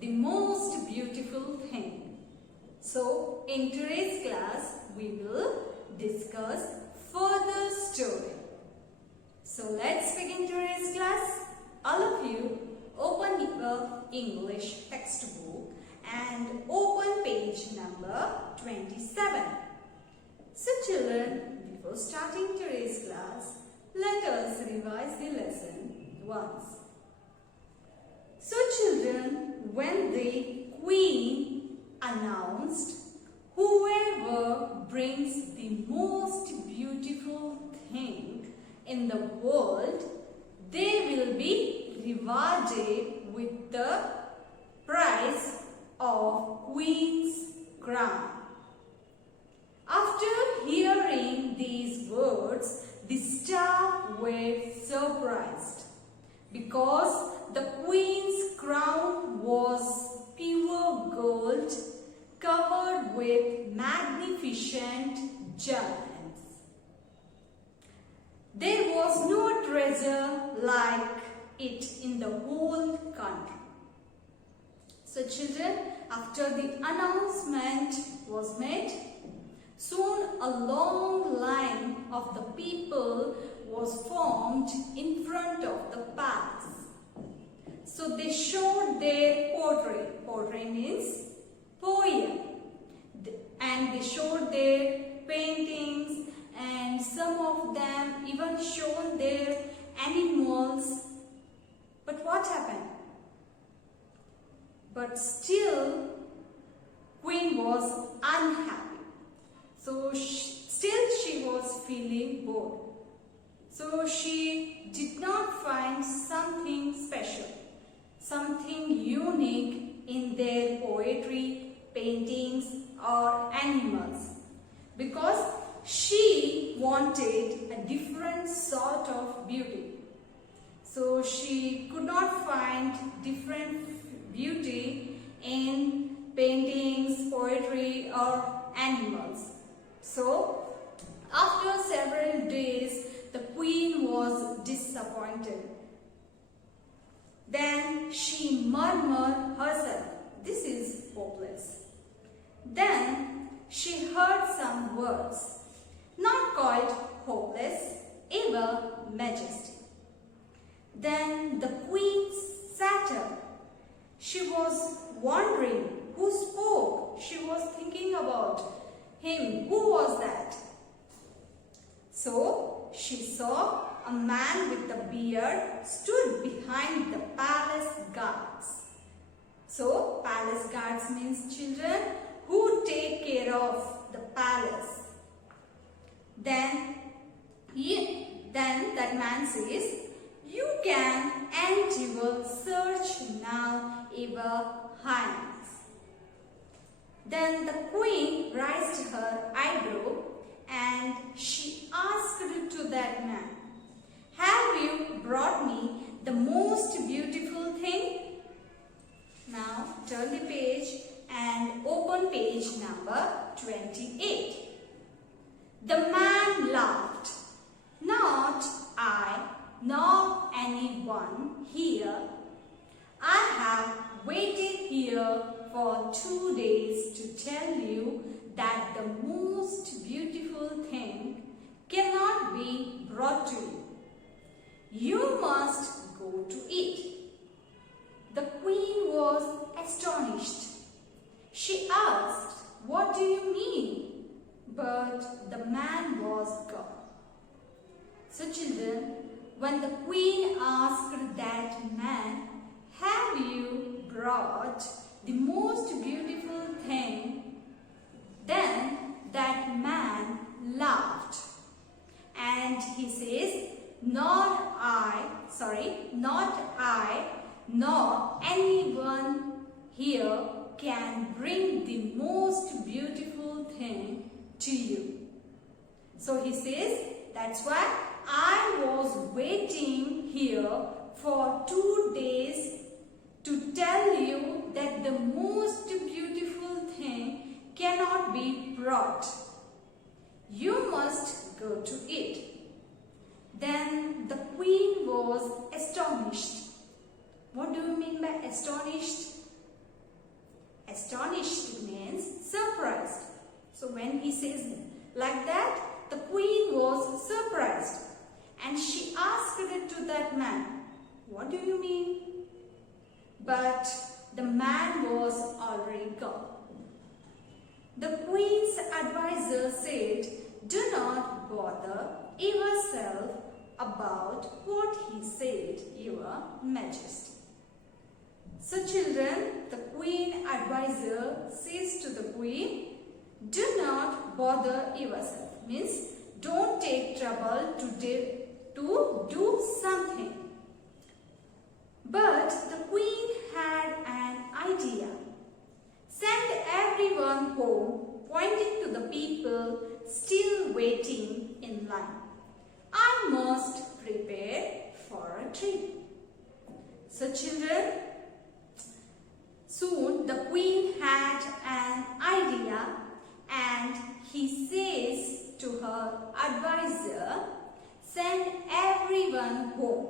the most beautiful thing. So, in today's class, we will discuss further story. So, let's begin today's class. All of you open your English textbook and open page number 27. So, children, before starting today's class, let us revise the lesson once. So, children, when the Queen announced, whoever brings the most beautiful thing in the world, they will be rewarded with the prize of Queen's crown. After hearing these words, the staff were surprised because the Queen's crown was pure gold covered with magnificent gems. There was no treasure like it in the whole country. So children, after the announcement was made, soon a long line of the people was formed in front of the palace. So they showed their poetry. Poetry means poem. And they showed their paintings, and some of them even showed their animals. But what happened? But still, Queen was unhappy. So still she was feeling bored. So she did not find something special, something unique in their poetry, paintings or animals, because she wanted a different sort of beauty. So she could not find different beauty in paintings, poetry or animals. So after several days, the Queen was disappointed. Then she murmured herself, "This is hopeless." Then she heard some words, not quite hopeless, ever majesty. Then the Queen sat up. She was wondering who spoke. She was thinking about him. Who was that? So she saw a man with a beard stood behind the palace guards. So palace guards means children who take care of the palace. Then that man says, "You can end your search now, Your Highness." Then the Queen raised her eyebrow and she asked to that man, "Have you brought me the most beautiful thing?" Now turn the page and open page number 28. The man laughed. "Not I, nor anyone here. I have waited here for 2 days to tell you that the most beautiful thing cannot be brought to you. You must go to it." The Queen was astonished. She asked, "What do you mean?" But the man was gone. So children, when the Queen asked that man, "Have you brought the most beautiful thing?" then that man laughed and he says, not I, nor anyone here can bring the most beautiful thing to you. So he says, that's why I was waiting here for 2 days to tell you that the most beautiful thing cannot be brought. You must go to it. Then the Queen was astonished. What do you mean by astonished? Astonished means surprised. So when he says like that, the queen was surprised and she asked it to that man, "What do you mean?" But the man was already gone. The queen's advisor said, "Do not bother yourself about what he said, Your Majesty." So children, the queen advisor says to the queen, "Do not bother yourself." Means don't take trouble to do something. But the queen had an idea. Send everyone home, pointing to the people still waiting in line. I must prepare for a trip. So children, soon the queen had an idea and he says to her advisor, "Send everyone home,"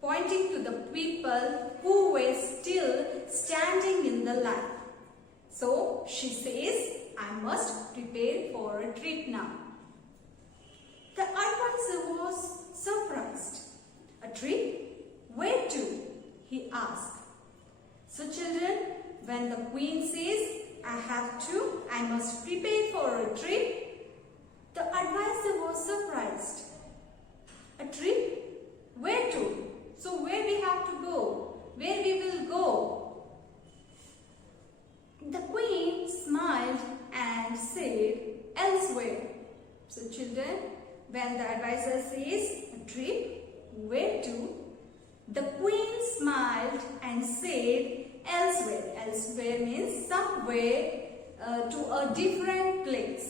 pointing to the people who were still standing in the line. So she says, "I must prepare for a trip now." The advisor was surprised. "A trip? Where to?" he asked. So children, when the queen says, I must prepare for a trip, the advisor was surprised. "A trip? Where to? So where we have to go? Where we will go?" The queen smiled and said, "Elsewhere." So children, when the advisor says, "A trip? Where to?" the queen smiled and said, "Elsewhere." Elsewhere means somewhere to a different place.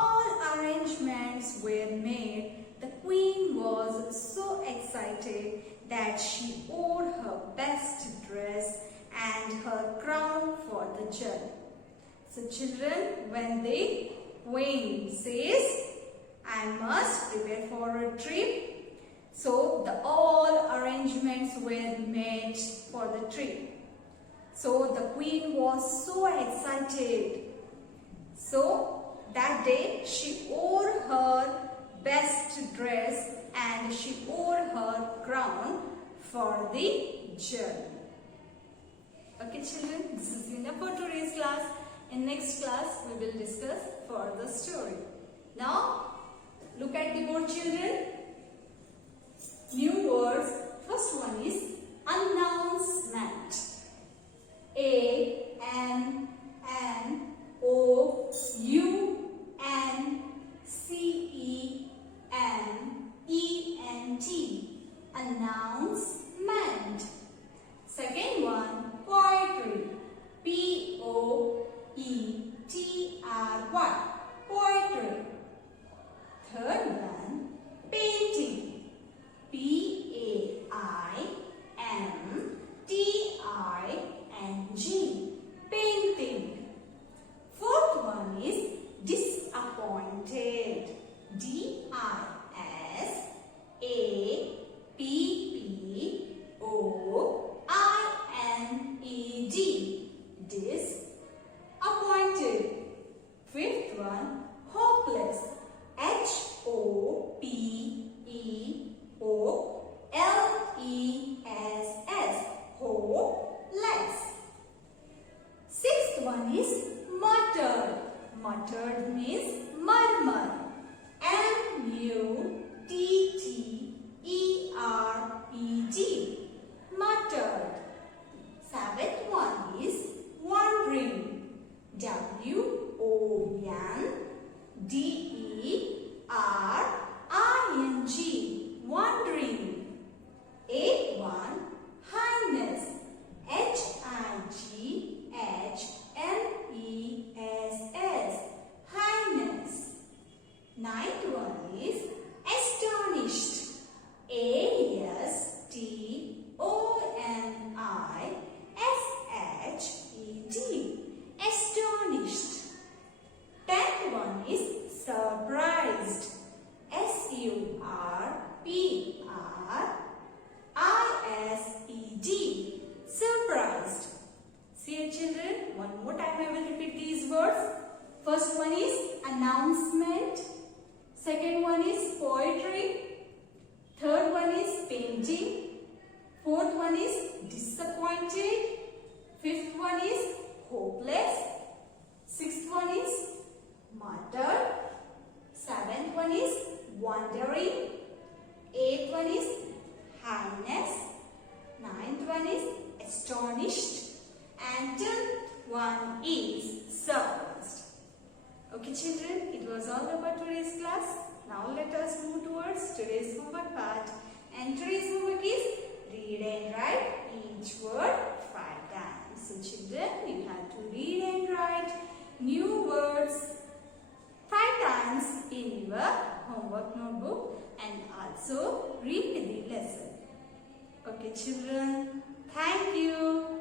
All arrangements were made. The queen was so excited that she wore her best dress and her crown for the journey. So children, when the queen says, "I must prepare for a trip," so all arrangements were made for the trip. So the queen was so excited. So that day she wore her best dress and she wore her crown for the journey. Okay children, this is enough for today's class. In next class we will discuss further story. Now look at the board children. New words. First one is announcement. A-N-N-O-U-N-C-E-N-E-N-T. Announcement. Second one, poetry. P-O-E-T-R-Y. Poetry. Third one, painting. P-A-I-N-T-I-N-G. Painting. Fourth one is disappointed. D-I-S-A-P-P-O-I-N-E-D. Disappointed. Fifth one, hopeless. H-O-P-E-O-L-E-S-S. Hopeless. Sixth one is muttered. Muttered means murmur. M-U-T-T-E-R-E-D. Muttered. Seventh one is wandering. W-O-N-D-E-R-I-N-G. Wandering. Eighth one, highness. H-I-G-H-N-E One more time I will repeat these words. First one is announcement. Second one is poetry. Third one is painting. Fourth one is disappointed. Fifth one is hopeless. Sixth one is martyr. Seventh one is wandering. Eighth one is highness. Ninth one is astonished. And 10th one is surprised. Okay children, it was all about today's class. Now let us move towards today's homework part. And today's homework is read and write each word 5 times. So children, you have to read and write new words 5 times in your homework notebook and also read the lesson. Okay children, thank you.